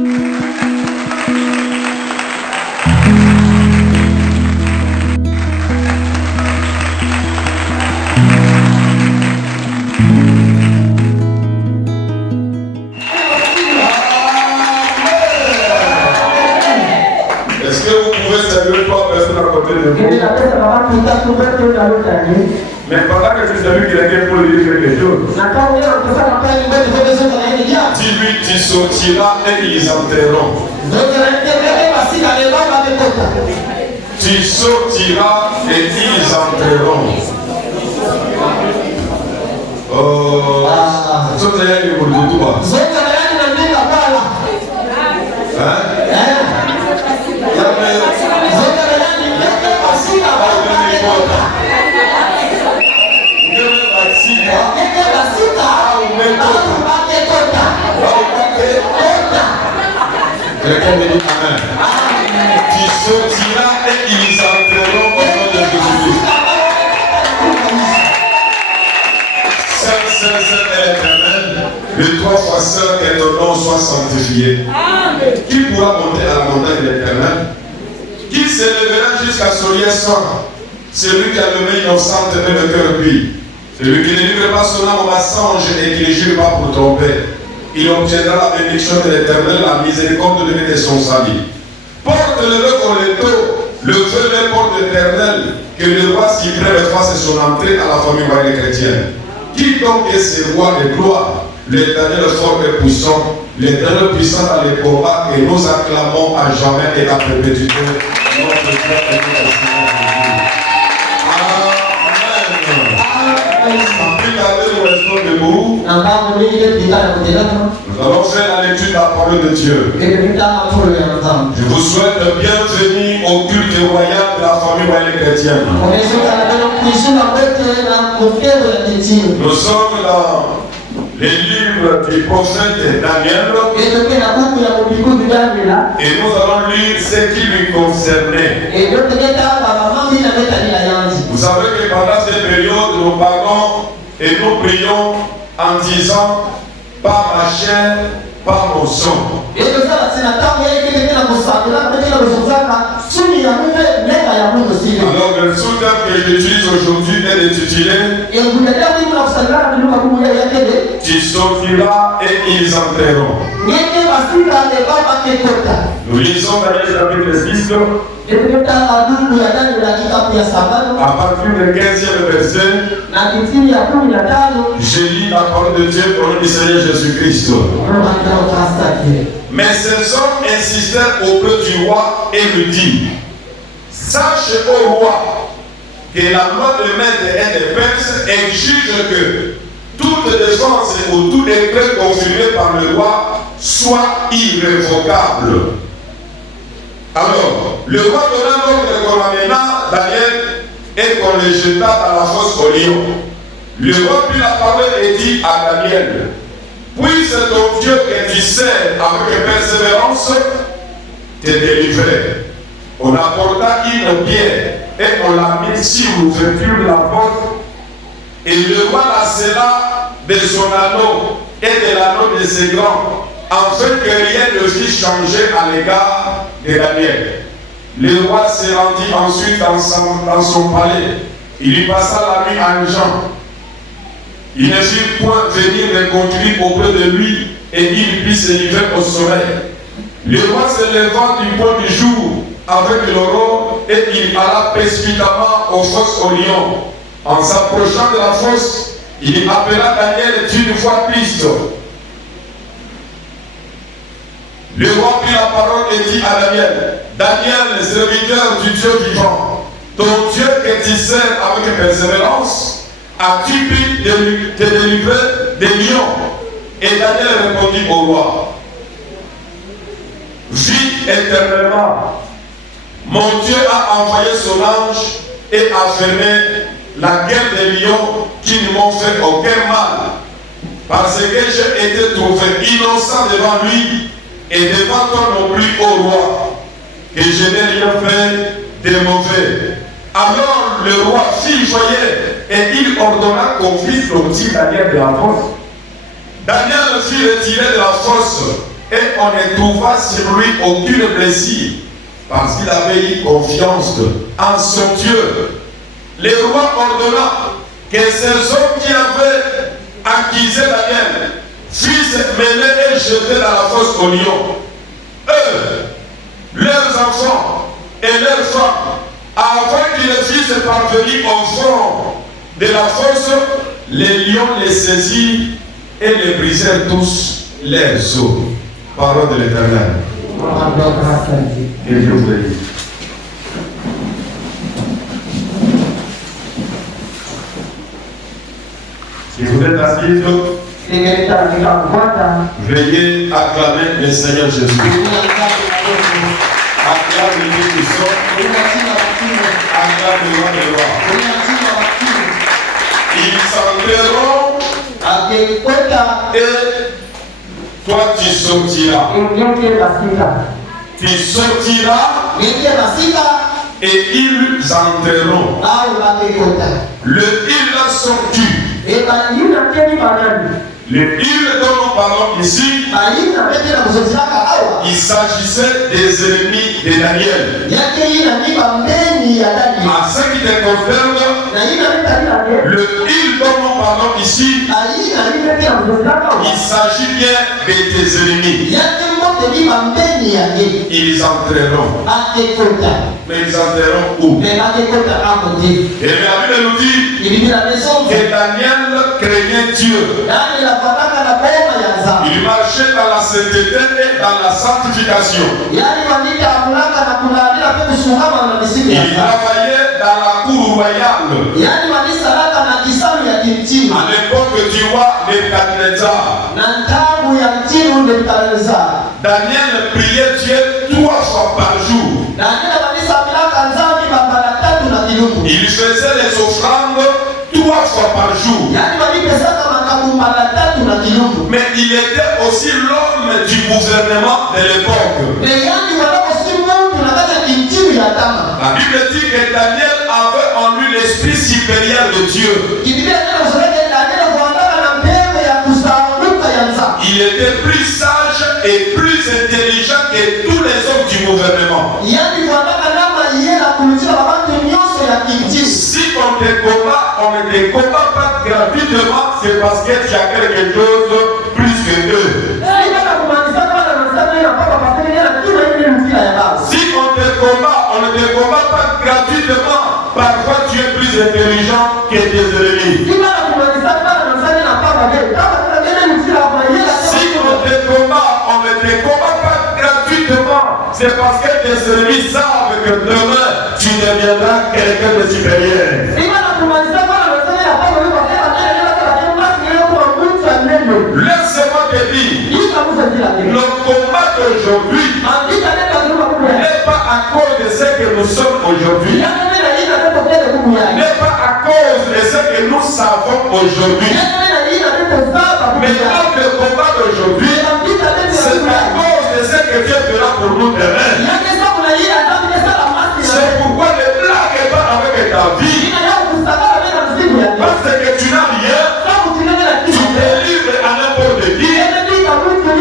Est-ce que vous pouvez saluer trois personnes à côté de vous? Mais pendant que tu salues quelqu'un pour lui dire quelque chose, dis-lui, tu sortiras et ils enterreront. Tu sortiras et ils enterreront. Oh, ça c'est un pour le tout bas. Hein? Quelqu'un me dit Amen. Tu sortiras et ils entreront au nom de Jésus-Christ. Saint, Saint, Saint est l'Éternel. Le 3 fois Saint que ton nom soit sanctifié. Qui pourra monter à la montagne de l'Éternel? Qui s'élèvera jusqu'à son lieu saint? Celui qui a le main innocente et le cœur pur. Celui qui ne livre pas son âme au mensonge et qui ne jure pas pour tromper. Il obtiendra la bénédiction de l'Éternel, la miséricorde de lui et son salut. Porte-le comme le taux, le feu des portes éternelles, que le roi suprême fasse son entrée à la famille royale chrétienne. Qui donc est ce roi de gloire? L'Éternel fort et puissant, l'Éternel puissant dans les combats, et nous acclamons à jamais et à perpétuité notre Dieu et notre Seigneur Jésus. Nous restons debout. Nous allons faire la lecture de la parole de Dieu. Je vous souhaite bienvenue au culte royal de la famille royale chrétienne. Nous sommes dans les livres du prophète Daniel. Et nous allons lire ce qui lui concernait. Vous savez que pendant cette période, nous parlons et nous prions en disant, pas ma chair, pas mon sang. Alors le sous-terme que j'utilise aujourd'hui est intitulé Tu sortiras et ils entreront. Nous lisons Daniel chapitre 6 à partir du 15e verset. Je lis la parole de Dieu au nom du Seigneur Jésus-Christ. Mais ces hommes insistèrent auprès du roi et lui dirent, sache au roi que la loi de Mède et des Perses exige que toute défense ou tout décret confirmé par le roi soit irrévocable. Alors, le roi donna l'ordre qu'on amena Daniel et qu'on le jeta dans la fosse au lion. Le roi prit la parole et dit à Daniel, puisse ton Dieu que tu sers avec persévérance te délivrer. On apporta une pierre et on la mit sur l'ouverture de la porte. Et le roi la scella de son anneau et de l'anneau de ses grands, afin que rien ne fût changé à l'égard de Daniel. Le roi se rendit ensuite dans son palais. Il y passa la nuit en jeûne. Il ne fit point venir les conduire auprès de lui et il put se livrer au soleil. Le roi se leva du point du jour avec l'aurore et il alla précipitamment aux fosses aux lions. En s'approchant de la fosse, il appela Daniel d'une voix triste. Le roi prit la parole et dit à Daniel, Daniel, le serviteur du Dieu vivant, ton Dieu que tu sers avec persévérance, as-tu pu te délivrer des lions? Et Daniel répondit au roi, vis éternellement. Mon Dieu a envoyé son ange et a fermé la guerre des lions qui ne m'ont fait aucun mal, parce que j'ai été trouvé innocent devant lui et devant toi non plus, ô roi, que je n'ai rien fait de mauvais. Alors le roi fit joyeux et il ordonna qu'on fît sortir Daniel de la fosse. Daniel fut retiré de la fosse et on ne trouva sur lui aucune blessure, parce qu'il avait eu confiance en son Dieu. Le roi ordonna que ces hommes qui avaient accusé Daniel fussent menés et jetés dans la fosse aux lions. Eux, leurs enfants et leurs femmes, avant qu'ils fussent parvenus au fond de la fosse, les lions les saisirent et les brisèrent tous leurs os. Parole de l'Éternel. Que Dieu vous bénisse. Si vous êtes assis, veuillez acclamer le Seigneur Jésus. Acclame le Dieu qui sort. Acclame le roi des rois. Ils s'enverront et toi tu sortiras. Tu sortiras et ils entreront. Le il a sorti. Le il dont nous parlons ici, il s'agissait des ennemis de Daniel. À ce qui te concerne, le il dont nous parlons ici, il s'agit bien de tes ennemis. Ils entreront. Mais ils entreront où? Et la Bible nous dit que Daniel craignait Dieu. Il marchait dans la sainteté et dans la sanctification. Il travaillait dans la cour royale. À l'époque du roi Nebuchadnezzar. Daniel priait Dieu 3 fois par jour. Il faisait les offrandes 3 fois par jour. Mais il était aussi l'homme du gouvernement de l'époque. La Bible dit que Daniel avait en lui l'esprit supérieur de Dieu. Il était plus sage et plus intelligent que tous les hommes du gouvernement. Si on te combat, on ne te combat pas gratuitement, c'est parce que tu as quelque chose plus que eux. Si on te combat, on ne te combat pas gratuitement. Parfois tu es plus intelligent que tes ennemis. Si on te combat, on ne te combat pas gratuitement. C'est parce que tes ennemis savent que demain tu deviendras quelqu'un de supérieur. Laisse-moi te dire, le combat d'aujourd'hui n'est pas à cause de ce que nous sommes aujourd'hui, n'est pas à cause de ce que nous savons aujourd'hui, mais notre combat d'aujourd'hui, c'est à cause de ce que Dieu fera pour nous demain. C'est pourquoi ne blague pas avec ta vie, parce que tu n'as rien. Tu te livres à n'importe qui,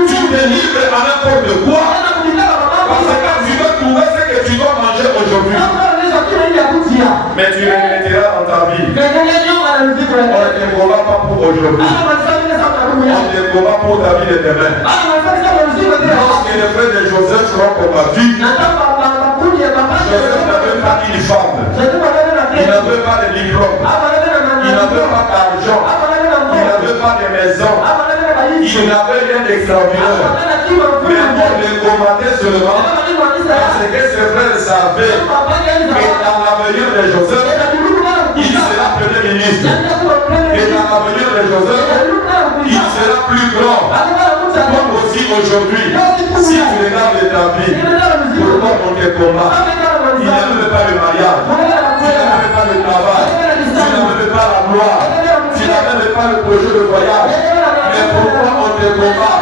tu te livres à n'importe quoi, parce que tu vas trouver ce que tu dois manger aujourd'hui. Mais tu regretteras dans ta vie. On ne te combat pas pour aujourd'hui, on te combat pour ta vie de demain. Lorsque les frères de Joseph seront combattus, Joseph n'avait pas une femme, il n'avait pas de diplôme, il n'avait pas d'argent, il n'avait pas de maison, il n'avait rien d'extraordinaire. Mais pour les combattre seulement, parce que ses frères savaient que dans l'avenir de Joseph, il sera premier ministre. Et dans l'avenir de Joseph, il sera plus grand. Comme aussi aujourd'hui, si tu regardes ta vie, pourquoi on te combat? Il n'y avait pas le mariage, tu n'avais pas le travail, tu n'avais pas la gloire, tu n'avais pas le projet de voyage. Mais pourquoi on te combat?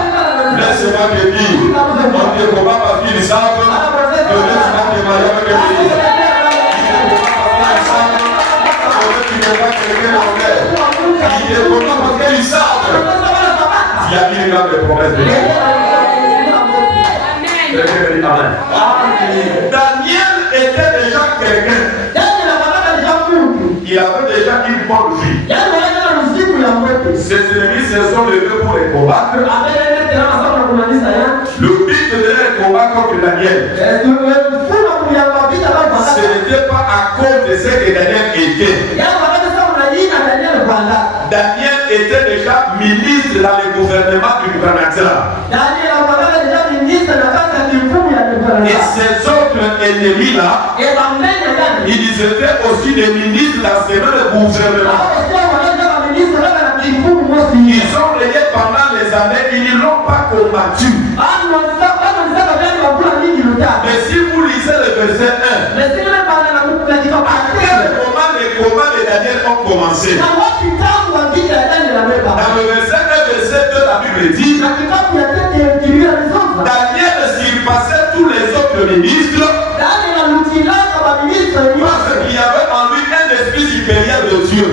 Laisse-moi te dire, on te combat parce qu'ils savent que Dieu tu vas te marier avec un ministre. Ils te combattent parce qu'ils savent que tu ne vas pas quelqu'un en l'air. Ils te combattent parce qu'ils savent qu'il y a une grande promesse de Dieu. Amen. Daniel était déjà quelqu'un. Il avait déjà une bonne vie. Ses ennemis se sont levés pour les combattre. Le but de les combattre contre Daniel, ce n'était pas à cause de ce que Daniel était. Daniel était déjà ministre dans le gouvernement du Nebuchadnezzar. Et ces autres ennemis-là, ils étaient aussi des ministres dans ce même gouvernement. Ils ont régné pendant les années, ils ne l'ont pas combattu. Mais si vous lisez le verset 1, à quel moment les combats de Daniel ont commencé? Dans le verset 1, verset 2, la Bible dit Daniel surpassait tous les autres ministres parce qu'il y avait en lui un esprit supérieur de Dieu.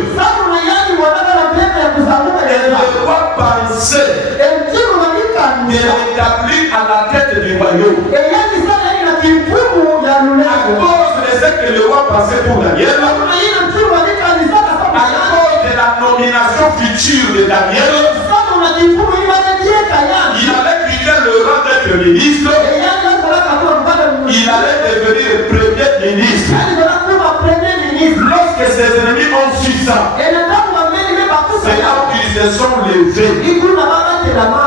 Et le roi pensait de l'établir à la tête du royaume. À cause de ce que le roi pensait pour Daniel, à cause de la nomination future de Daniel, il avait quitté le rang d'être ministre. Il allait devenir premier ministre. Lorsque ses ennemis ont su ça, c'est là où ils se sont levés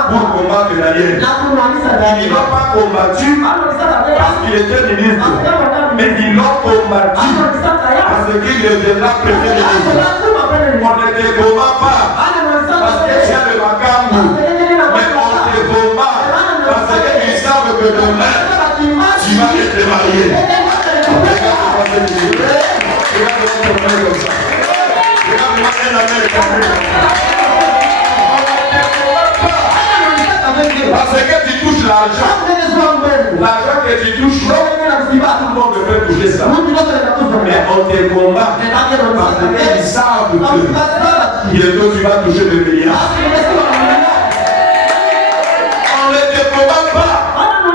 pour combattre Daniel. Ils n'ont pas combattu parce qu'il était ministre, mais ils l'ont combattu parce qu'il deviendra premier ministre. On ne te combat pas parce que tu as le macambo, mais on te combat parce qu'ils savent que demain tu vas être marié. Regarde-moi comme ça. Regarde-moi un Américain. Parce que tu touches l'argent. L'argent que tu touches, tout le monde peut toucher ça. Mais on te combat parce qu'ils savent que bientôt tu vas toucher le milliard. On ne te combat pas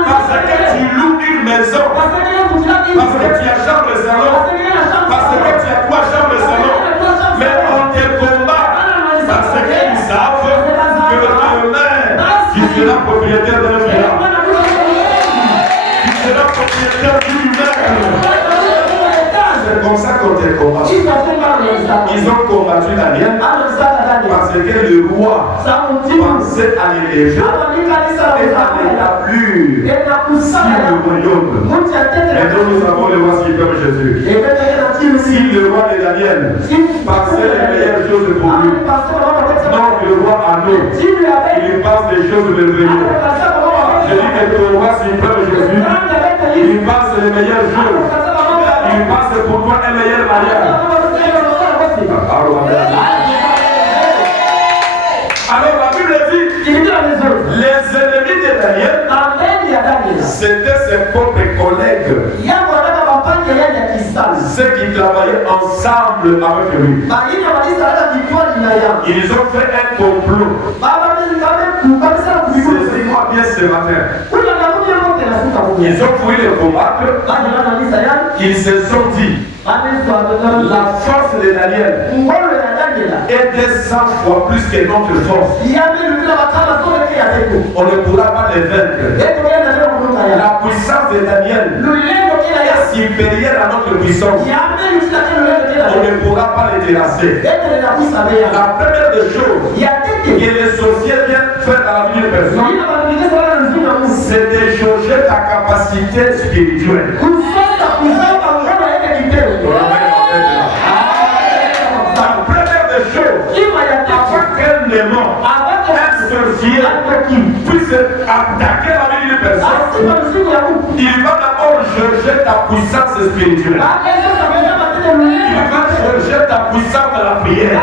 parce que tu loues une maison. Parce que tu as chambre et salon. Parce que tu as 3 chambres et salon. Mais on te combat parce qu'ils savent que demain tu seras propriétaire d'un village. Tu seras propriétaire d'une mer. C'est comme ça qu'on te combat. Ils ont combattu Daniel parce que le roi pensait à l'élever et à l'établir sur le royaume. Maintenant nous avons le roi suprême Jésus. Si le roi de Daniel pensait les meilleures choses pour lui, non le roi à nous, il pense des choses merveilleuses. Je dis que le roi suprême Jésus, il pense les meilleurs jours. Il pense pour toi un meilleur mariage. Alors la Bible dit, les ennemis de Daniel, c'était ses propres collègues. Ceux qui travaillaient ensemble avec lui. Ils ont fait un complot. Saisis-moi bien ce matin. Ils ont voulu les combattre. Ils se sont dit, la force de Daniel est 100 fois plus que notre force. On ne pourra pas les vaincre. La puissance de Daniel est supérieure à notre puissance. On ne pourra pas les terrasser. La première des choses que les sorciers viennent faire à la vie de personne, c'est de changer ta capacité spirituelle. La première des choses, avant qu'un démon, un sorcier puisse attaquer la vie d'une personne, il va d'abord chercher ta puissance spirituelle. Il va chercher ta puissance de la prière.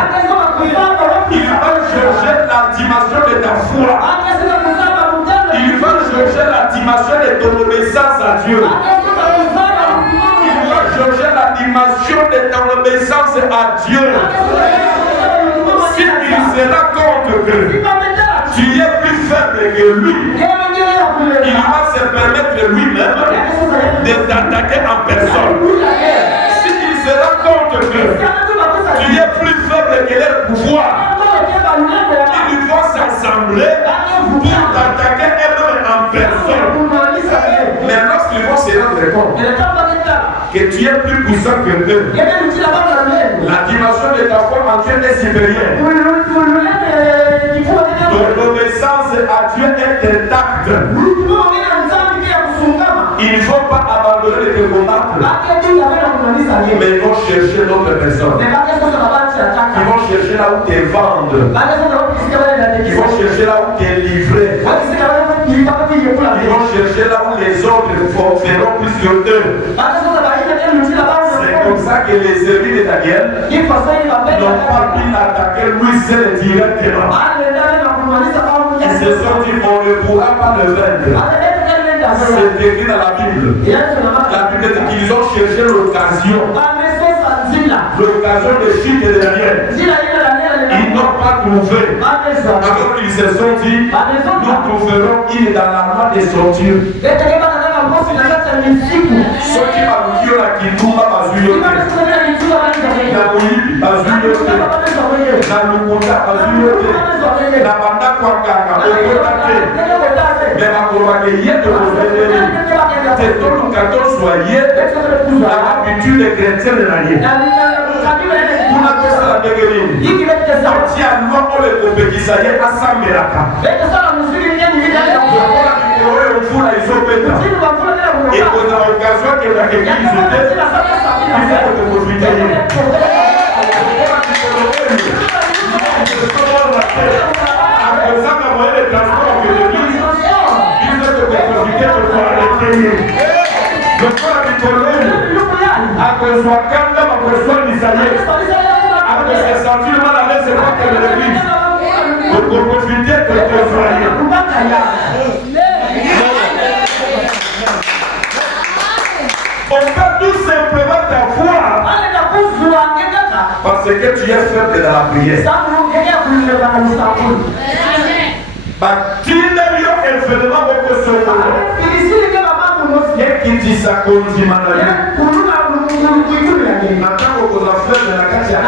Il va chercher la dimension de ta foi. Il va chercher la dimension de ton obéissance à Dieu. Il va chercher la dimension de ton obéissance à Dieu. S'il se rend compte que tu es plus faible que lui, il va se permettre lui-même de t'attaquer en personne. S'il se rend compte que tu es plus faible que leur pouvoir, ils vont s'assembler pour t'attaquer eux-mêmes en personne. Mais lorsqu'ils vont se rendre compte que tu es plus puissant que eux, la dimension de ta foi en Dieu est supérieure. Ton obéissance à Dieu est intacte. Ils ne vont pas abandonner de te combattre, mais ils vont chercher d'autres personnes. Ils vont chercher là où tu es vendu. Ils vont chercher là où tu es livré. Ils vont chercher là où les autres feront plus que eux. C'est comme ça que les ennemis de Daniel n'ont pas pu l'attaquer lui seul directement. Ils se sont dit on ne pourra pas le vaincre. C'est écrit dans la Bible. La Bible dit qu'ils ont cherché l'occasion. L'occasion de chute de Daniel. Ils n'ont pas trouvé. Alors ils se sont dit nous trouverons il dans l'armoire des sortir. Ceux qui m'ont la Kitumba Bazuyote, na Moyibi Bazuyote, na Lukonda Bazuyote, na Bandakwakaka, Okotate, mais ma Korake Yé de Rosemary, c'est tout le carton soyez, l'habitude des chrétiens de l'année. Pour la question de la Béguéline, si à nous on les compétitions à Sameraka, et pour l'occasion que la Église était, il faut que vous profitez. À cause de la moyenne de transport de l'Église, il faut que vous profitez de pouvoir arrêter. Je crois que à cause de la Kanda, à cause de l'Israël, à cause de sentir mal à l'aise, c'est pas que l'Église. Pour profiter de ton soyez. On peut tout simplement t'avoir parce que tu es faible dans la prière. Batindario événement beaucoup solo. Et qui dit ça comme dit madame. Maintenant qu'on a fait de la cachette.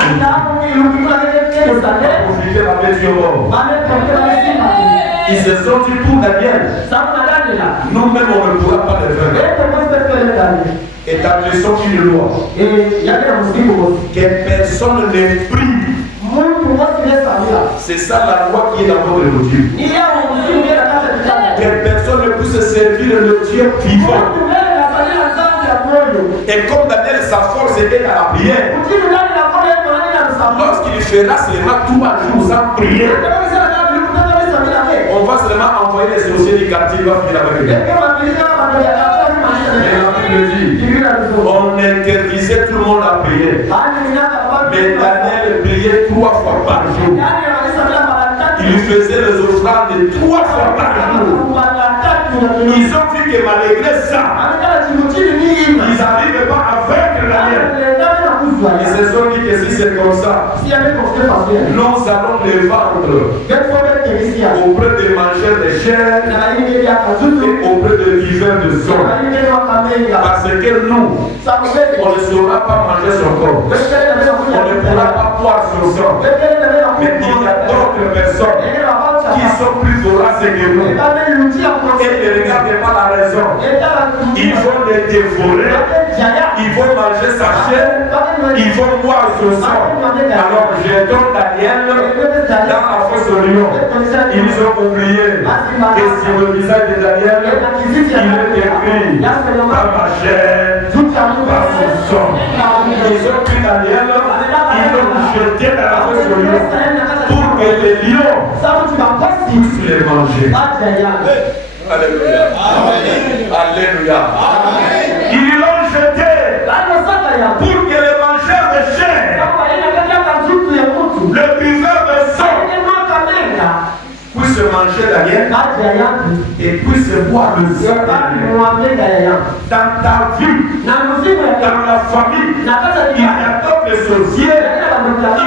Profiter la paix du monde. Ils se sont dit pour Daniel. Nous-mêmes on ne pourra pas le faire. Établissons une loi. Que personne ne prie. C'est ça la loi qui est dans votre Dieu. Que personne ne puisse servir le Dieu vivant. Et comme Daniel, sa force était dans la prière, lorsqu'il fera seulement 3 jours sans prier, on va seulement envoyer les sorciers du quartier, il va finir avec eux. Mais la Bible dit, on interdisait tout le monde à prier. Mais Daniel priait 3 fois par jour. Il faisait les offrandes 3 fois par jour. Ils ont vu que malgré ça, ils n'arrivent pas à vaincre Daniel. Ils se sont dit que si c'est comme ça, nous allons les vendre auprès des mangeurs de chair et auprès des viveurs de sang. Parce que nous, on ne saura pas manger son corps. On ne pourra pas boire son sang. Mais il y a d'autres personnes qui sont plus voraces que nous. Et ne regardez pas la raison. Ils vont les dévorer. Ils vont manger sa chair. Ils vont boire son sang. Alors je donne Daniel dans la fosse au lion. Ils ont oublié que sur le visage de Daniel, il est écrit par ma chair, par son sang. Ils ont pris Daniel, ils l'ont jeté dans la fosse au lion pour que les lions puissent les manger. Alléluia. Alléluia. Ils l'ont jeté pour que les mangeurs de chair, le buveur de sang, puissent manger Daniel et puissent boire le sang dans ta vie, dans la famille. Il y a d'autres sorciers.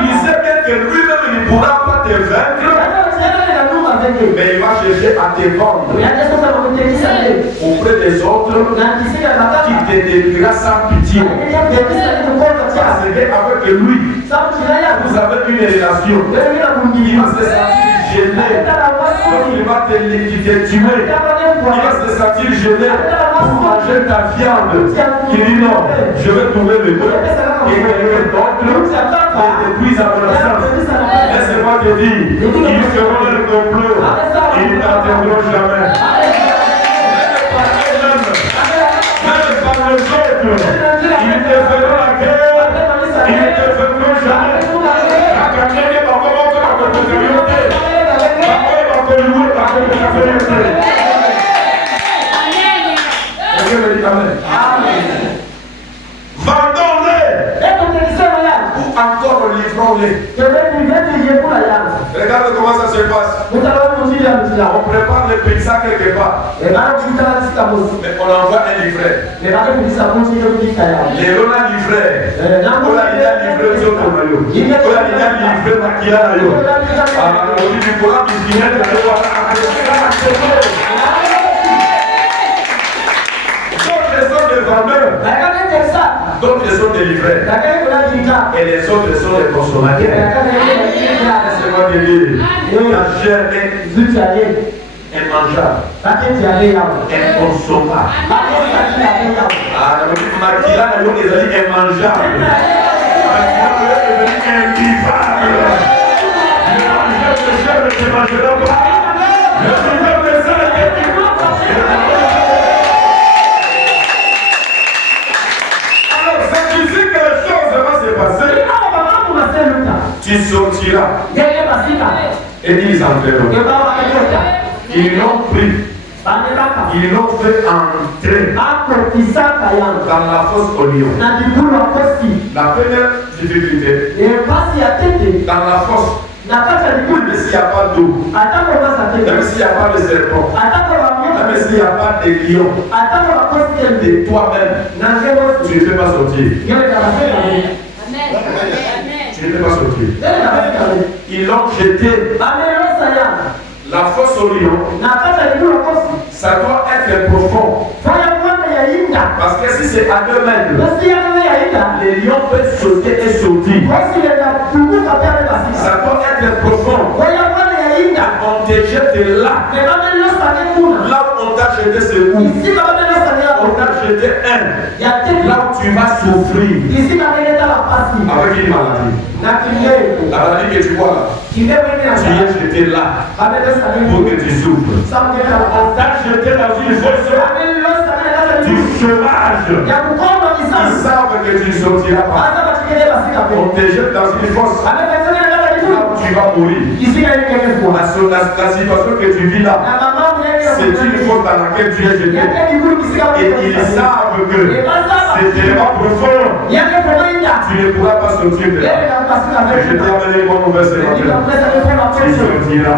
Il sait bien que lui-même il ne pourra pas te vaincre. Mais il va chercher à te vendre auprès des autres qui te détruira sans pitié. Parce qu'avec lui, vous avez une relation. Il va se sentir gêné. Il va te tuer. Il va se sentir gêné pour manger ta viande. Il dit non, je vais trouver le bon. Et quelqu'un d'autre te détruise à mon sens. Laisse-moi te dire, ils feront le complot. Ils ne t'atteindront jamais. Même par les autres, ils te feront la guerre. Ils ne te feront jamais. Vendons-les ou encore livrons-les. Regarde comment ça se passe. On prépare les pizzas quelque part. Mais on envoie un livret. Les on a livré. On a livré sur le maillot. On a livré maquillage. Alors, on dit du courant du dîner de d'autres sont des vendeurs. D'autres sont des livreurs. Et les autres sont les consommateurs. Laissez-moi te dire, la chair est immangeable, inconsommable. Maquilla est immangeable. Maquilla est invivable. Le mangeur de chair ne se mangera pas. Le mangeur de sang est invivable. Tu sortiras. Et ils entreront. Ils l'ont pris. Ils l'ont fait entrer dans la fosse au lion. La première difficulté, dans la fosse, même s'il n'y a pas d'eau, même s'il n'y a pas de serpent, même s'il n'y a pas de lion, de toi-même, tu ne peux pas sortir. Tu ne peux pas sortir. Ils l'ont jeté. La fosse au lion, ça doit être profond. Parce que si c'est à 2 mètres, les lions peuvent sauter et sortir. Ça doit être profond. On te jette là. Là où on t'a jeté, c'est où? On t'a jeté un. Là où tu vas souffrir. Avec une maladie. La maladie que tu vois là. Tu es jeté là. Pour que tu souffres. On t'a jeté dans une fosse du chômage. Ils savent que tu ne sortiras pas. On te jette dans une fosse. Là où tu vas mourir. La situation que tu vis là, c'est une fosse dans laquelle tu es jeté. Et ils savent que c'est tellement profond. Tu ne pourras pas sortir de là. Je t'ai amené une bonne nouvelle ce matin. Tu sortiras.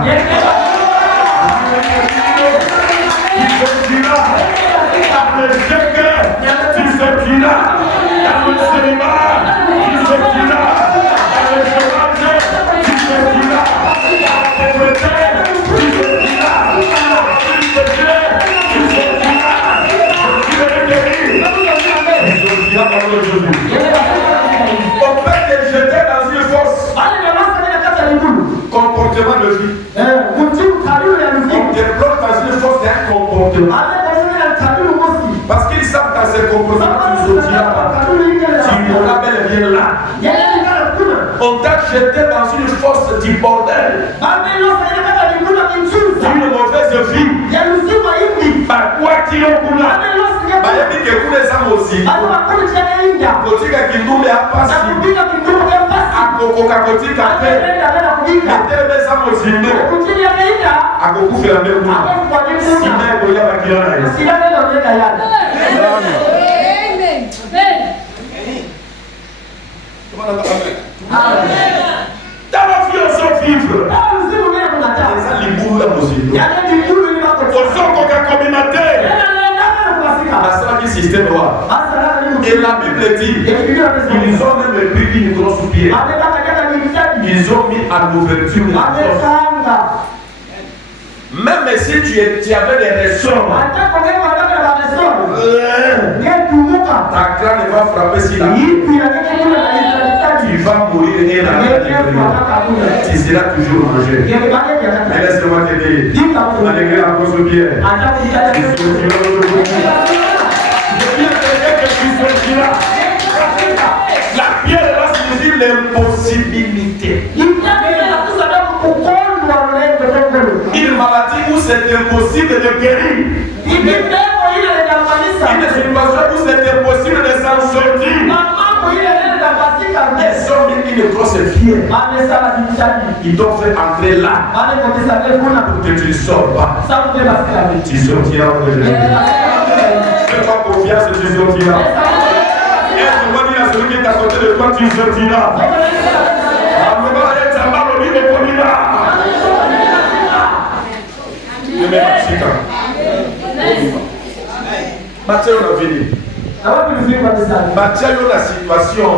Tu sortiras. Dans le chèque, tu sortiras. Dans le cinéma, tu sortiras. Dans le chômage, tu sortiras. Dans la pauvreté, tu sortiras. Dans la pauvreté, tu sortiras. Tu es guéri. Tu sortiras par aujourd'hui. On peut te jeter dans une fosse. Comportement de vie. On te bloque dans une fosse d'un comportement. Parce qu'ils savent dans ces comportements tu ne sortiras pas. Tu n'auras bel et bien là. On t'a jeté dans une fosse du bordel. D'une mauvaise vie. Par quoi qui ont coulé? Bayami que coulé ça aussi. Kotika qui nous met à passer. Akoko kakotika pe. Metele ça aussi. Akoko fait la même chose. Sina koya bakilana. Amen. Dans la vie on s'en vivre. Ça libou la musique. On s'en coca comme matin. Ça qui système roi. Et la Bible dit, ils ont même pris une grosse pierre. Ils ont mis à l'ouverture la fosse. Même si tu avais des ressorts, ta crâne va frapper sur la tu vas mourir et tu seras toujours mangé. Mais laisse-moi te dire, malgré la grosse pierre, la pierre là signifie l'impossibilité. Une maladie où c'est impossible de guérir. Une situation où c'est impossible de s'en sortir. Ils ont mis une grosse pierre. Ils t'ont fait entrer là. Pour que tu ne sors pas. Tu sortiras. Fais-toi confiance, tu sortiras. Est-ce que celui qui est à côté de toi, tu sortiras. Matthieu a fini. Matthieu a la situation.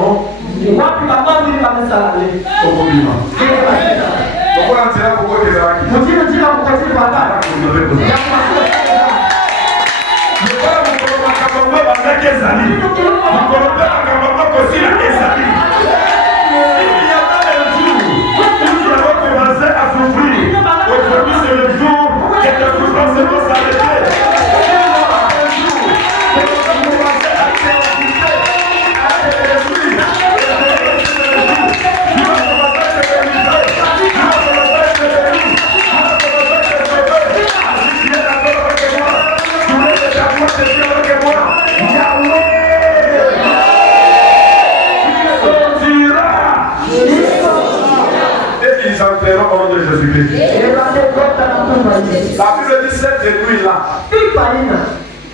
La Bible dit cette nuit-là,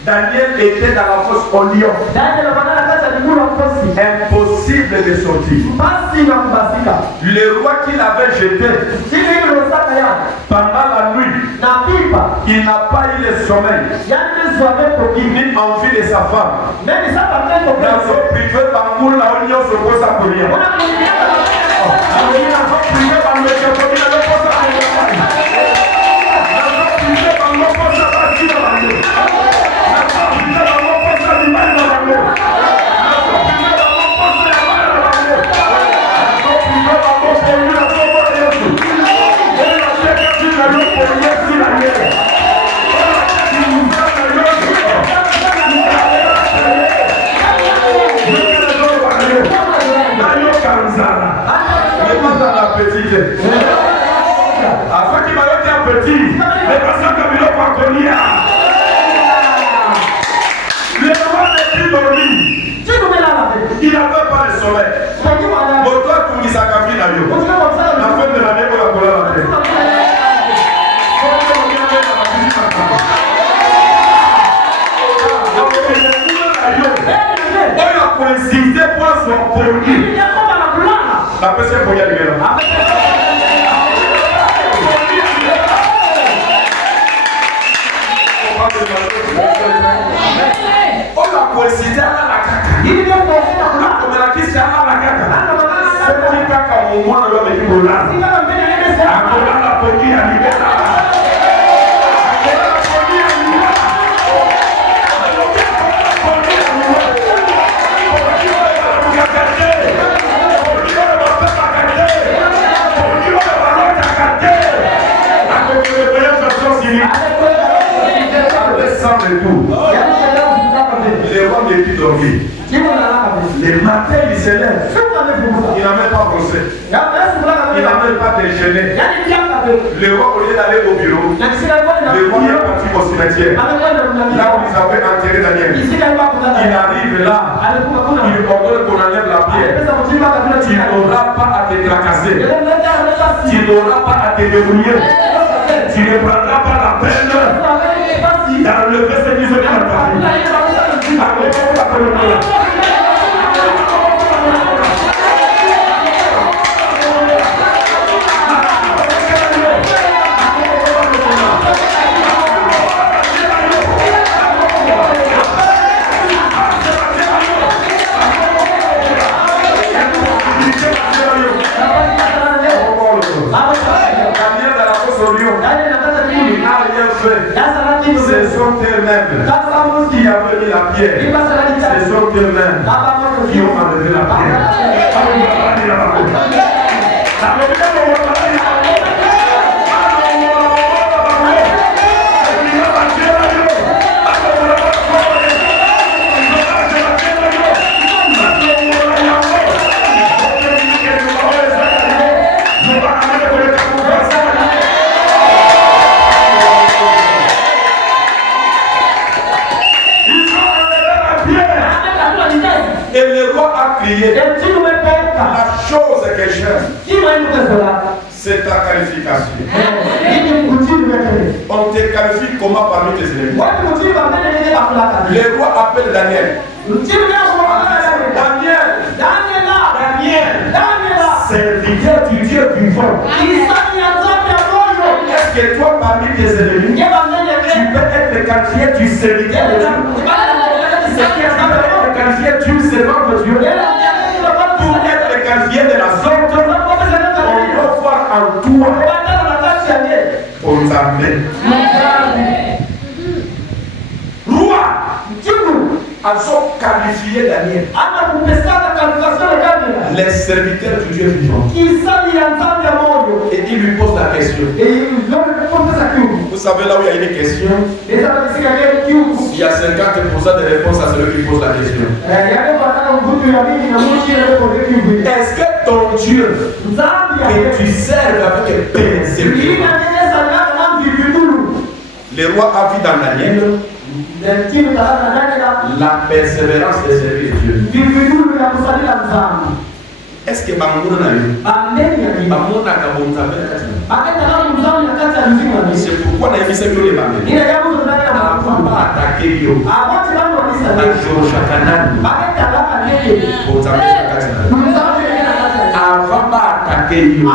Daniel était dans la fosse au lion. Impossible de sortir. Le roi qui l'avait jeté pendant la nuit, il n'a pas eu le sommeil, ni envie de sa femme. Dans son privé, Bangoul, la union se pose à courir. Afin qu'il m'a été un petit, mais parce que il n'a pas connu. Le roi n'est plus dormi. Il n'avait pas le sommeil. Pour toi, tu dis ça qu'a fait la vie. La fin de l'année, on a collé la tête. On a coïncidé pour son produit. La personne pour y aller là. On a coïncidé à la caca. Comme la question à la caca. C'est pour les caca au moins de l'homme qui roule là. À quoi la police a libéré là. Les rois ne plus dormir. Les matins, il se lève. Il n'a même pas brossé. Il n'a même pas déjeuné. Le roi, au lieu d'aller au bureau, le roi est parti au cimetière. Là où ils avaient enterré Daniel. Il arrive là. Il ordonne qu'on enlève la pierre. Tu n'auras pas à te tracasser. Tu n'auras pas à te débrouiller. Tu ne prendras pas la peine d'enlever cette isolée dans ta vie. pierre. Ce sont eux-mêmes qui ont enlevé la pierre. Et le roi a crié. La chose que j'aime, c'est ta qualification. On te qualifie comment parmi tes ennemis? Le roi appelle Daniel. Daniel, serviteur du Dieu vivant. Est-ce que toi, parmi tes ennemis, tu peux être qualifié du serviteur de Dieu? Est-ce que tu peux être qualifié du servant de Dieu? Pour être qualifié de la sorte, on doit voir en toi pour nous amener. Roi, elles sont qualifiés Daniel. Les serviteurs du Dieu vivant. Et il lui pose la question. Vous savez là où il y a une question, il y a 50% de réponses à celui qui pose la question. Est-ce que ton Dieu que tu serves avec persévérance? Le roi a vu dans Daniel la persévérance des services de Dieu. Est-ce que Bamona n'a eu? Bamona c'est pourquoi on a mis ce que les Bamona. Avant de attaquer Yo. Avant d'attaquer Yo.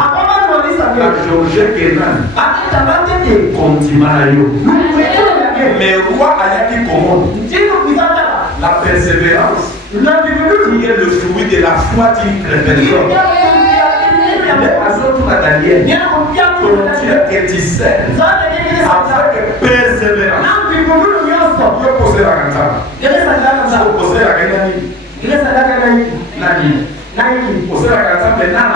Mais roi a dit comment? La persévérance qui est le fruit de la foi d'une personne. Ton Dieu que tu sers avec persévérance. Tu peux poser la canta. Tu peux poser la poser la canta maintenant.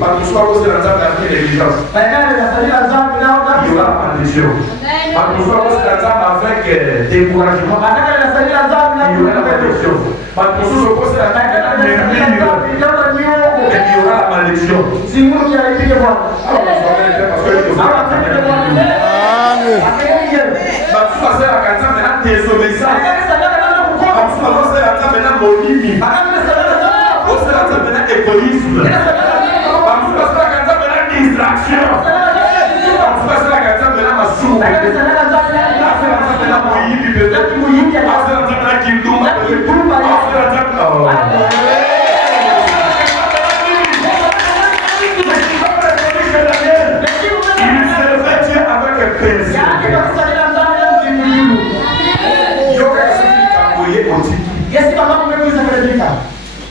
Pas que soit poser la canta avec négligence. Il y aura la malédiction. Pas que soit poser la canta avec découragement. Il y aura la malédiction. Pas que soit poser la canta avec murmure. Et il y aura la malédiction.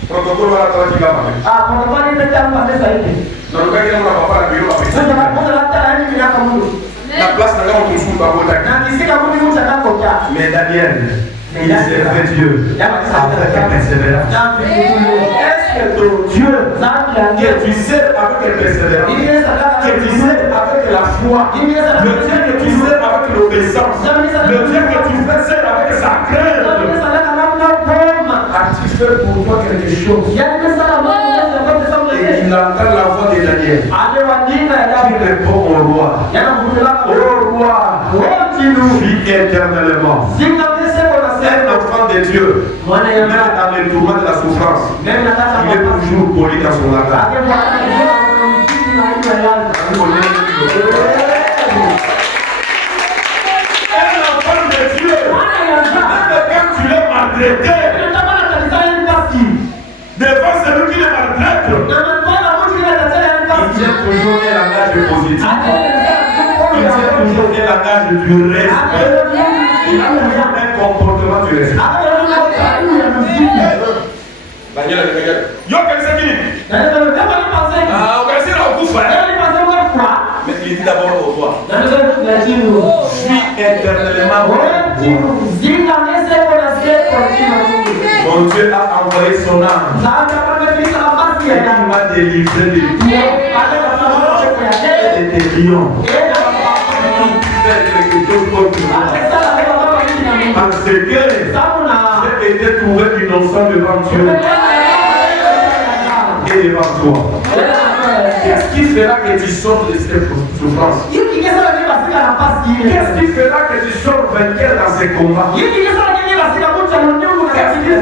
Protocolo wala tawati kama. Protokoli imetamu pesa hivi. Na lugha ile unapapa bila pesa. Sasa kama hata yani miaka mundu. La place n'a pas kusumba kwa taki. Na kisika kuti mtu anakoja. Mais Daniel, il servait Dieu avec persévérance. Est-ce que ton Dieu que tu sers avec persévérance, que tu sers avec la foi, le Dieu que tu sers avec l'obéissance, le Dieu que tu sers avec sa crainte, as-tu fait pour toi quelque chose? Et il entend la voix de Daniel. Il répond au roi. Au roi, vis éternellement. Un enfant de Dieu, même dans le tourment de la souffrance, il est toujours poli dans son âme. Un enfant de Dieu, même quand tu l'es maltraité, devant celui qui le maltraite, il tient toujours un langage positif. Il tient toujours un langage du respect. Il a toujours un comportement du respect. Yo, qu'est-ce qu'il dit? Ah, on va essayer de vous faire. Mais il dit d'abord au roi. Vis éternellement. Mon Dieu a envoyé son âme. Et il m'a délivré des lions. Faire quelque chose contre moi. Parce que j'ai été trouvé innocent devant Dieu et devant toi. Qu'est-ce qui fera que tu sortes de cette souffrance? Qu'est-ce qui fera que tu sortes vainqueur dans ces combats? Qu'est-ce qui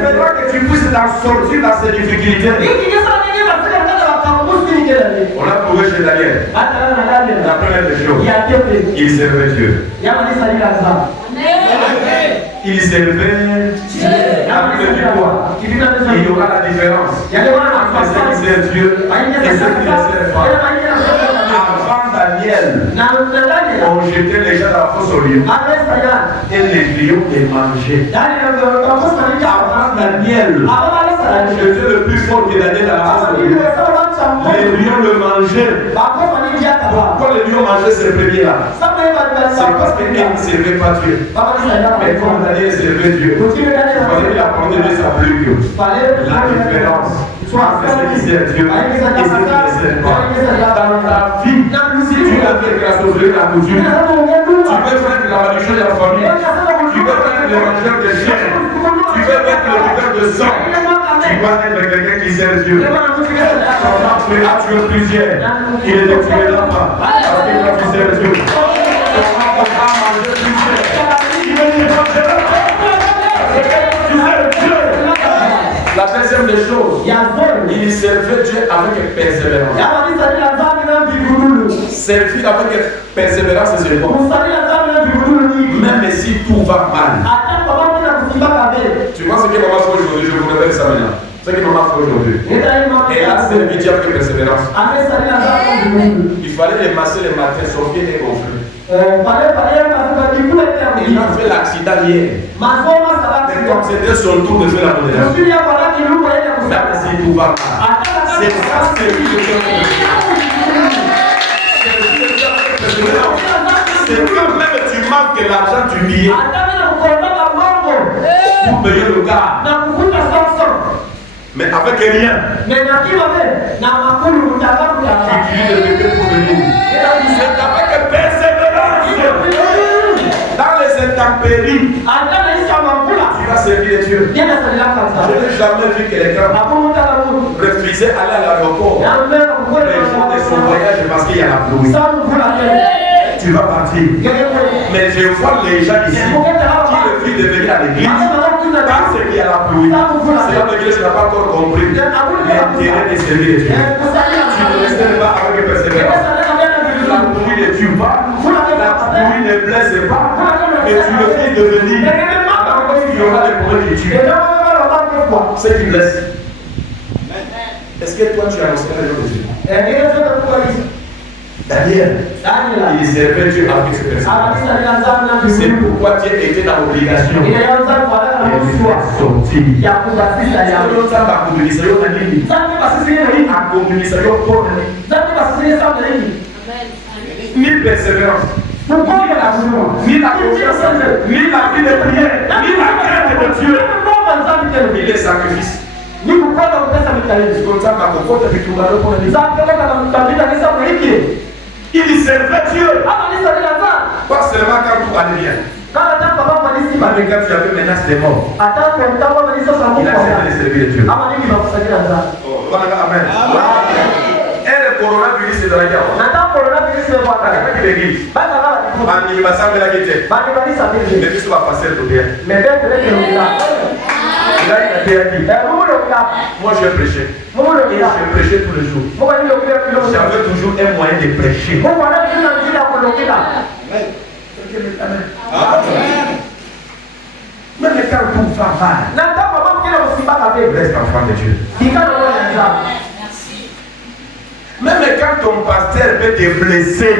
fera que tu puisses t'en sortir dans ces difficultés? On a trouvé chez Daniel. La première des choses, il servait Dieu. Il servait Dieu. Après du quoi? Il y aura la différence entre ceux qui servent Dieu et ceux qui ne servent pas. Avant Daniel, on jetait les gens dans la fosse aux lions. Et les lions les mangeaient. Avant Daniel, je suis le plus fort qui Daniel dans la fosse aux lions. Les lions le mangeaient. Pourquoi les lions mangeaient ces premiers-là? C'est parce qu'ils ne servaient pas Dieu. Mais comme Daniel servait Dieu, il fallait qu'il apporte de sa pluie. La différence entre ceux qui servent Dieu et ceux qui ne servent pas. Dans ta vie, si tu veux faire grâce aux yeux de la couture, tu veux faire de la malédiction de la famille, tu veux faire le mangeur de chiens, tu veux mettre le buveur de sang, tu dois être quelqu'un qui sert Dieu. Ton âme a tué plusieurs, il est tué là-bas, parce que quand tu sers Dieu, ton âme a mangé plusieurs, il est tué là-bas. La deuxième des choses, il servait Dieu avec persévérance. Servir avec persévérance, c'est bon. Même si tout va mal. Tu vois ce que maman fait aujourd'hui? Je vous révèle ça maintenant. Ce que maman fait aujourd'hui. Elle a servi Dieu avec persévérance. Il fallait les masser le matin, son pied est gonflé. Il a fait l'accident hier. Mais comme c'était son tour de faire la modération, même si tout va mal, c'est ça, c'est lui de faire. C'est quand même tu manques l'argent du billet pour payer le gars. Mais avec rien. C'est avec persévérance. Dans les intempéries, tu vas servir Dieu. Je n'ai jamais vu quelqu'un refuser aller à l'aéroport le jour de son voyage parce qu'il y a la pluie. Tu vas partir. Mais je vois les gens ici qui refusent de venir à l'église parce qu'il y a la pluie. C'est là que je n'ai pas encore compris l'intérêt de servir Dieu. Tu ne restes pas avec persévérance. La pluie ne tue pas, la pluie ne blesse pas, et tu refuses de venir. Alors il y aura des problèmes qui tuent. C'est qui blesse. Est-ce que toi tu as annoncé la joie de Dieu? Daniel, il servait Dieu avec ce personne. C'est pourquoi Dieu était dans l'obligation de faire sortir. Ni persévérance, ni la confiance, ni la vie de prière, ni la crainte de Dieu, ni les sacrifices. Il servait Dieu. Pas seulement quand tout allait bien. Mais quand tu avais menace de mort, il acceptait de servir Dieu. Amen. Et le coronavirus est dans la guerre. Avec l'église. Il va sembler la guerre. Mais tout va passer le bien. Moi je prêchais. Et je prêchais tous les jours. J'avais toujours un moyen de prêcher. Même quand tout va mal, reste enfant de Dieu. Même quand ton pasteur peut te blesser,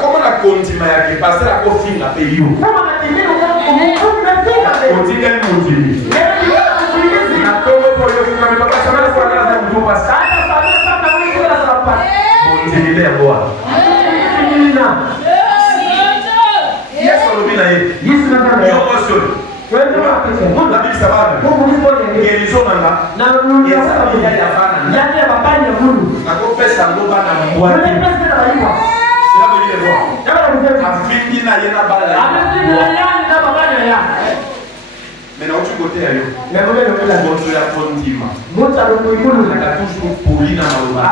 comment la continue à que pasteur a confié la pays? seul. La Bible ça va. Guérison nanga. Na kopesa ngoba na mbwati. Cela veut dire quoi? Afindi na yena bala. Maintenant tu côté ayo. Moto ya fondima. Na toujours poli na maloba.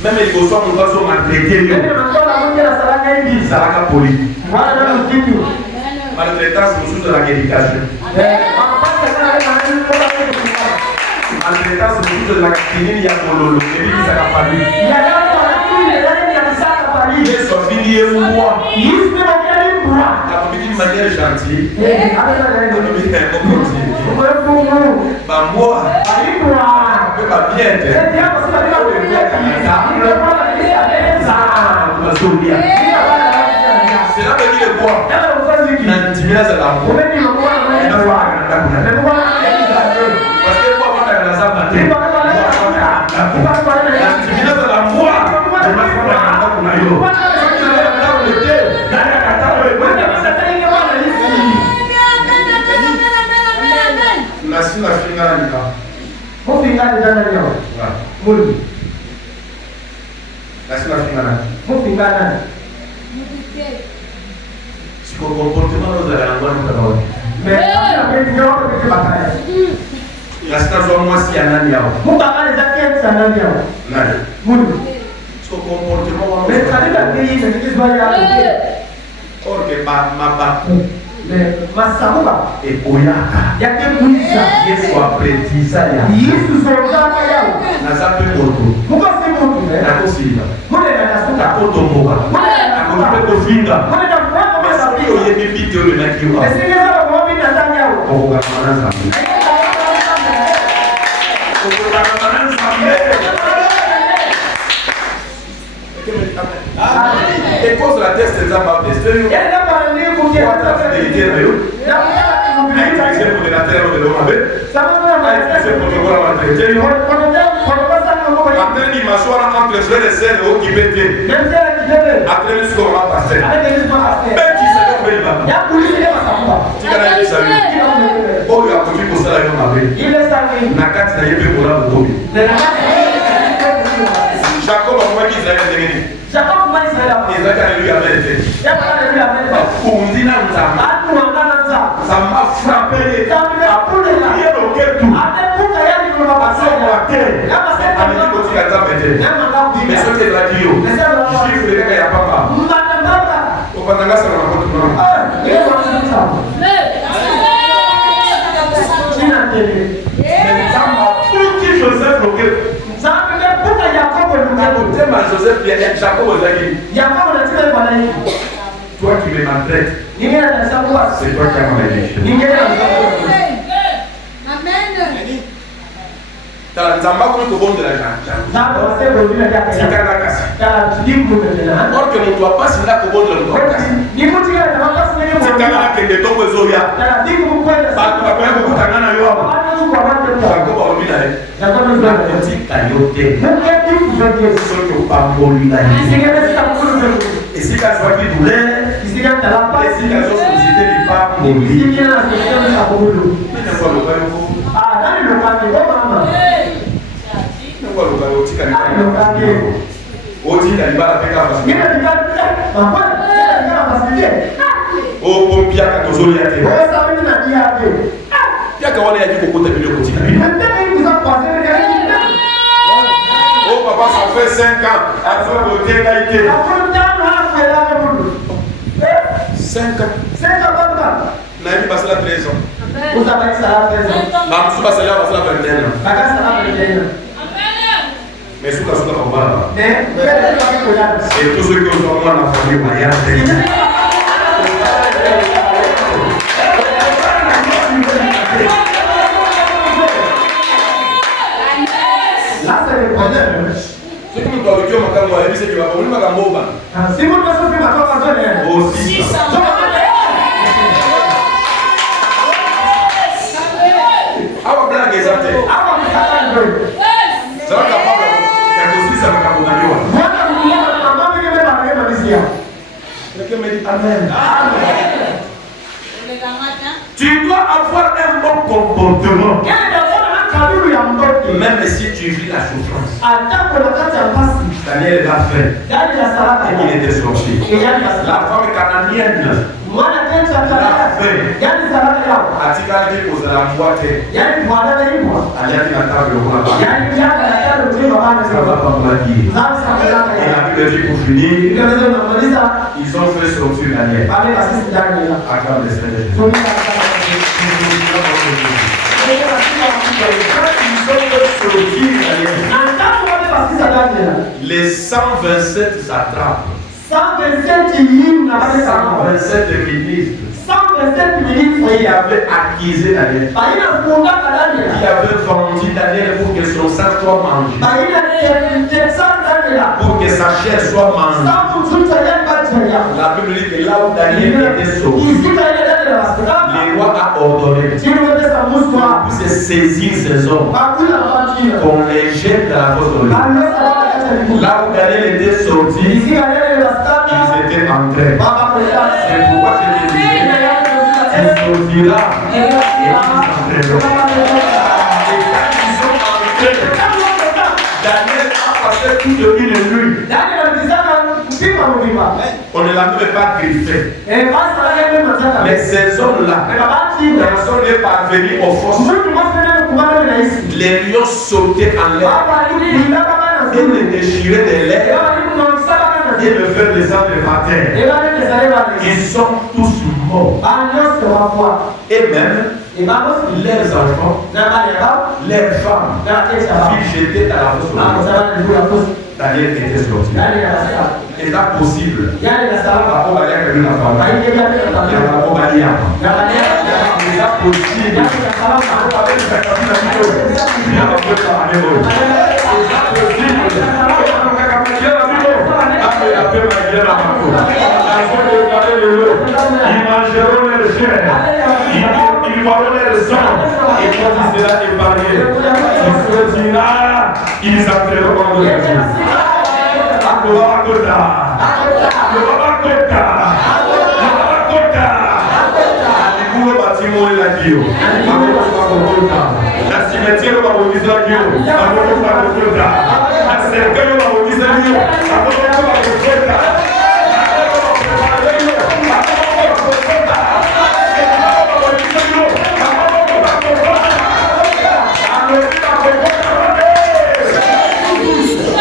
Même les gosses on doit se maltraiter. Ça va poli. Maltraitance sous de la guérison. Maltraitance sous de la guérison, ya bololo, et puis ça va parler. Il soit fini et moi. La d'une manière gentille. Bah moi, pas bien. Cela veut dire quoi? Parce que quoi, si con comportement nous allons avoir une parole. Mais la station moi si anani yao. Mukaka les acquis sanani yao. Nani. Mulu. Si con comportement Mais ça dit la pays c'est qui doit y aller. Or que ma mais masamuba et oyaka. Yake kuisa. Yesu apretisa ya. Yesu zonzaka yao. Na zape koto. Muka si mutu eh. Na kosila. Mune na nasuka. Na koto mboka. Na koto kofinga. Mune na mwana mwana Yo yebi bito le na kiwa. Est-ce que ça va vraiment bien dans yao? Okoka mana zambi. Okoka mana zambi. Et pose la test des âmes tester. Elle n'a pas le nez pour dire la fidélité de Dieu. C'est pour la terre de l'homme. Ça va c'est pour le voir la traité. Après il m'assoit entre les frères et sœurs au Kibété. Après le soir on va passer. Mais qui s'est fait là? Tu vas aller saluer. Oh il a connu pour ça là on avait. Il est salué. Nakati na yebe pour la bobi. Jacob a moi qui Israël devenu. Jacob m'a Israël. Israël a lui avait été. Pour me dire ça m'a frappé. Ça m'a appelé là. Il y a le cœur tout. Mais ce qui est la Dio, je suis frère et à papa. Au Pananga, ça va Joseph bloqué. Joseph Jacob toi qui me maltraites, c'est toi qui as malédiction. Nzamba ko bon de la janja. Or que mon doit pas s'il a ko bon de la kasi. Tikana ke de tombe zoya. Ba ko ko ko tangana yo. Jacob a omi na e. Yote. So que pas boli na. Et si ka soit qui douleur, si ka société n'est pas boli. Oh, pompia katozoli yake. Yaka wale yaji kokota biloko kotika. Oh papa, ça fait 5 ans. Après côté laïté. 5 ans. 5 ans. Naïmi basala 13 ans. Vous avez ça à 13 ans. Mamsou basala 21 ans. Mais sous la combat. Et tous ceux qui ont vraiment la famille mariage. Là, c'est le bonheur. Ce qui nous doit le dire, c'est qu'il va venir à Gamboba. Si vous ne faites pas ma aussi. Ah, blague exacte. Ça va capable. Ça va capable. Amen. Tu dois avoir un bon comportement. Même si tu vis la souffrance. Daniel l'a fait. Et il était sorti. La femme canadienne l'a fait. Atikali kozala mboate. Aliaki na table et la Bible dit pour finir, ils ont fait sortir Daniel. Acclame le Seigneur Jésus. Les 127 satrapes, 127 ministres, 127 ministres qui avaient accusé Daniel, qui avaient vendu Daniel pour que son sang soit mangé, pour que sa chair soit mangée. La Bible dit que là où Daniel était sauvé, le roi a ordonné pour se saisir ces hommes, qu'on les jette dans la fosse aux lions. Là où Daniel était sorti, ils étaient entrés. C'est pourquoi je te dis, il sortira et ils entreront. Et quand ils sont entrés, Daniel a passé toute une nuit. On ne l'avait pas griffé. Mais ces hommes-là, personne n'est parvenu aux forces. Les lions sautaient en l'air et les déchiraient des lèvres et le faire descendre le matin. Ils sont tous morts. Et même leurs enfants, leurs femmes, furent jetés à la fosse. Daniel était sorti. C'est pas possible. C'est pas possible. Ils mangeront les chairs, ils boiront les sang, et quand il sera épargné, il se dira, ils entreront dans le Dieu. La cimetière va vous dire la cercueil va vous dire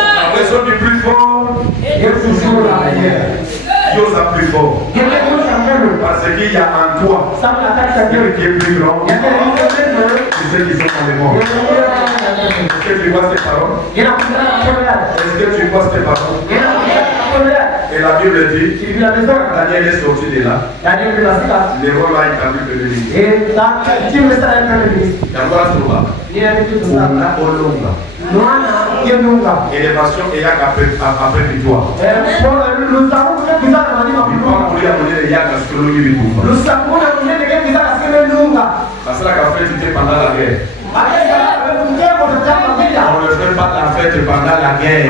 la raison du plus fort Dieu a plus fort. Parce qu'il y a en toi celui qui est plus grand que ceux qui sont dans le monde. Est-ce que tu vois ces paroles? Est-ce que tu vois ces paroles? Et la Bible dit, Daniel est sorti de là. Le roi l'a établi de l'église. D'abord, élévation et après victoire. Parce que la fête pendant la guerre. On ne fait pas la fête pendant la guerre.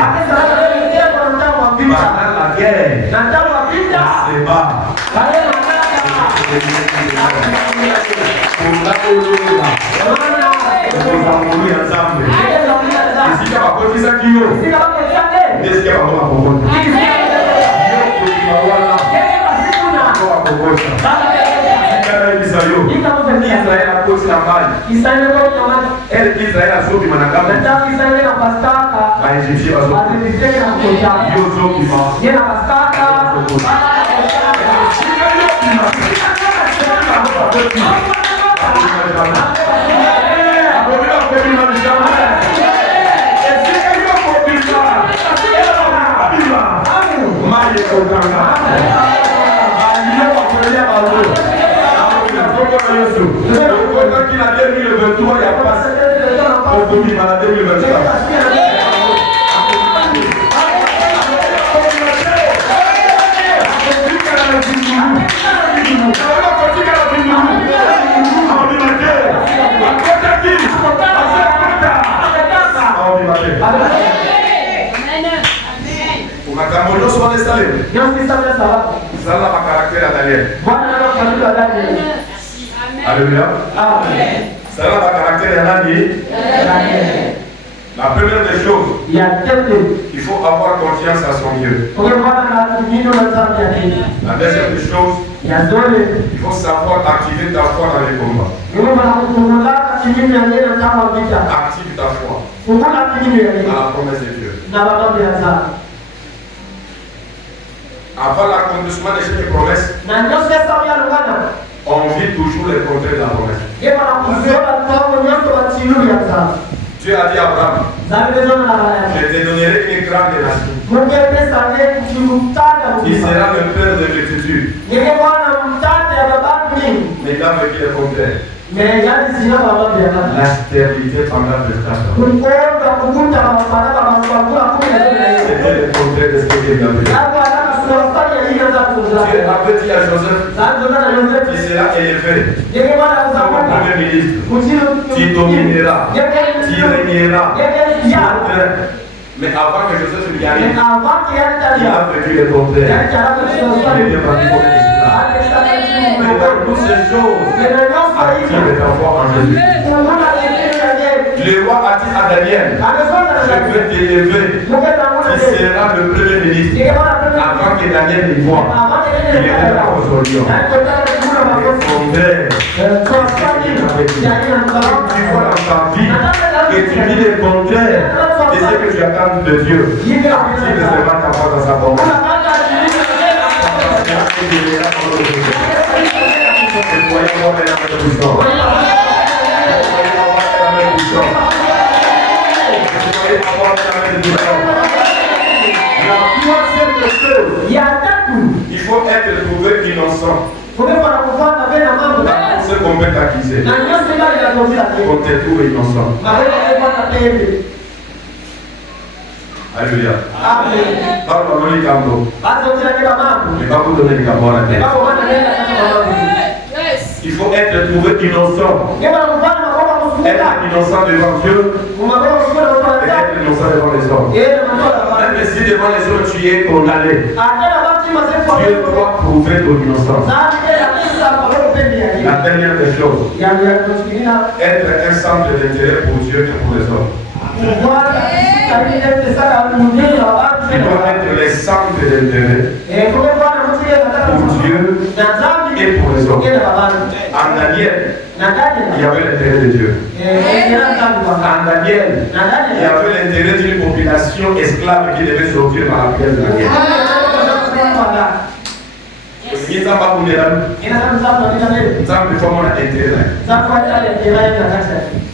Pendant la guerre, c'est bas. Pour la colonne, nous avons mis ensemble. Et si tu as pas dit ça, qui est-ce qu'il y a Israël a posé la malle. Israël a sauvé Manakam. Égyptien a Ça là ma caractère à Daniel. Bwana anakuwa Daniel. Alléluia. Amen. Ça là ma caractère à Daniel. La première des choses, Il il faut avoir confiance à son Dieu. La deuxième des choses, il faut savoir activer ta foi dans les combats. Active ta foi à la promesse de Dieu. Avant l'accomplissement de cette promesse, on vit toujours les contraires de la promesse. Dieu a dit à Abraham, je te donnerai une grande nation. Il sera le père de multitude. Mais il a vécu le contraire. La stérilité pendant 24 ans. C'était le contraire de ce que Dieu a fait. Dieu avait dit à Joseph, il sera élevé comme premier ministre. Tu domineras, tu régneras. Mais avant que Joseph n'y arrive, il a vécu le contraire. Il est parti pour l'esclave. Mais dans toutes ces choses, active ta foi en Jésus. Le roi a dit à Daniel, je veux t'élever, tu seras le premier ministre. Avant que Daniel ne voie, il était là aujourd'hui. Le contraire. Tu vois dans ta vie et tu vis le contraire de ce que tu attends de Dieu. Tu ne seras pas capable de savoir. Il faut être trouvé innocent. Ce qu'on peut t'accuser. On te trouve innocent. Alléluia. Parle-moi de Gambo. Je ne vais pas vous donner le Gambo. Il faut être trouvé innocent. Être innocent devant Dieu et être innocent devant les hommes. Même si devant les hommes tu es condamné, Dieu doit prouver ton innocence. La dernière des choses, être un centre d'intérêt pour Dieu et pour les hommes. Tu dois être les centres d'intérêt pour Dieu et pour les hommes. En Daniel, il y avait l'intérêt de Dieu. En Daniel, il y avait l'intérêt d'une population esclave qui devait sortir par la prière de Daniel.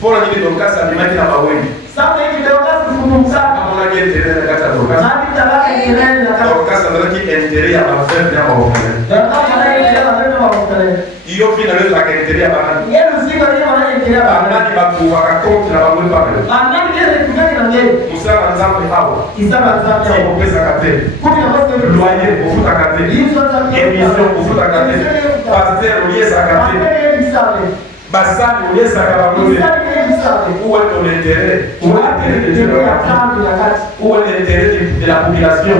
Pour la vie de Dorcas, ça dit qu'il n'a pas oué. Dorcas, ça veut dire intérêt à la fin de la il y a une la intérêt à la fin. Il y a aussi une où est ton intérêt? Où est l'intérêt de Dieu? Où est l'intérêt de la population?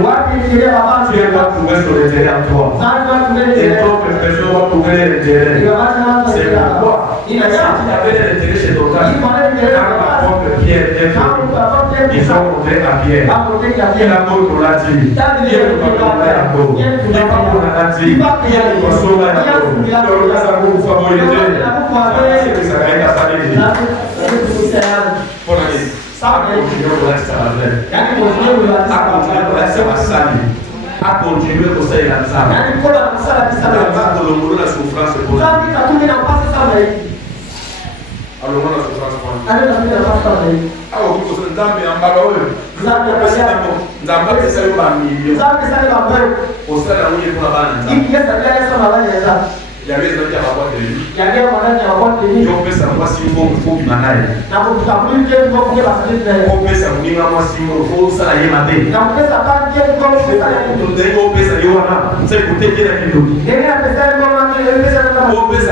Dieu doit trouver son intérêt en toi. Et d'autres personnes doivent trouver l'intérêt. C'est pourquoi si tu avais l'intérêt chez ton cas, quand l'apôtre Pierre est venu, ils ont monté à Pierre. Et l'apôtre l'a dit, il va tomber à peau. Il va tomber à dit, il va sauver à peau. Donc ça va vous favoriser. C'est que ça va être à sa vie. Pour la vie. Ça va continuer pour rester à la veille. À continuer pour rester à sa vie. À continuer pour ça et la salle. Dans le monde de la souffrance pour la vie. Alors, on a la souffrance pour la vie. Ah, vous pouvez vous en bas. Vous avez il y avait des gens qui avaient de lui. Ils ont fait ça, moi, si vous faut qu'il m'en aille. On fait ça, moi, si vous faut ça, il m'a dit. On fait ça, c'est écouter qui est là. On fait ça, on fait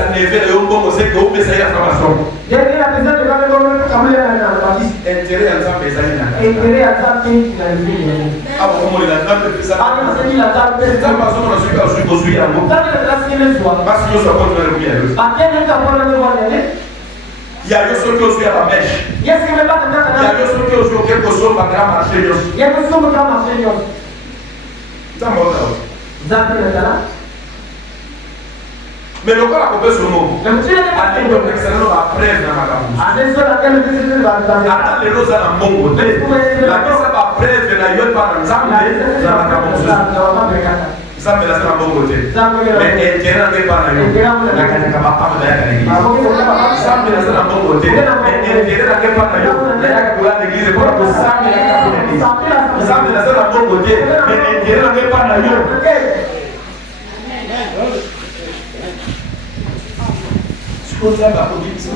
ça, Intérêt à ça, mais ça y est. Intérêt à ça, qui n'a vu. Ah, bon, on est là, ça. Ah, c'est qui la table. C'est ça, parce qu'on a su construire un mot. Ça, c'est la sienne soir. Parce que nous sommes pas le À quel moment on va le voir aller? il y a des choses qui ont joué à la mèche. Il y a des choses qui ont joué quelque chose à grand marché. Il y a des choses qui ont marché. Ça m'a dit. Mais le corps a coupé son nom. Attends, le excellent va prêve dans ma campus. Attends, les roses à la bon côté. La question va prêve dans la gueule par ensemble dans ma campus. Ça me laisse dans bon côté. Mais il y a des par la gueule. La canne capable de la l'église. Ça me laisse dans bon côté. Mais il y a des par la gueule. La canne de l'église pour que ça me laisse dans l'église. Ça me laisse dans bon côté. Mais il y a des par la gueule. Ça va pour dire ça.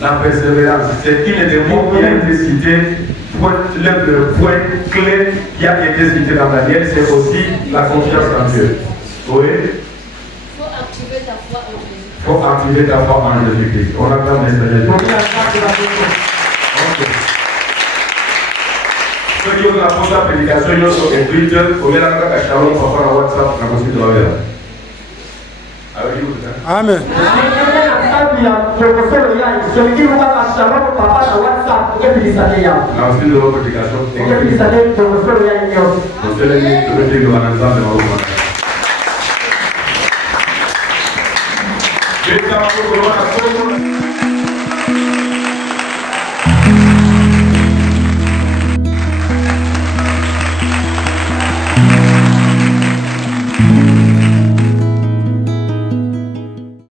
La persévérance, c'est une des mots qui a été cité, le point clé qui a été cité dans Daniel, c'est aussi la confiance en Dieu. Oui. Il faut activer ta foi en Jésus-Christ. On attend les Seigneurs. Ceux qui ont posé la prédication, ils sont écrits, on met la carte à Shalom, on va faire un WhatsApp, on a aussi de la verre. Amen. Amen.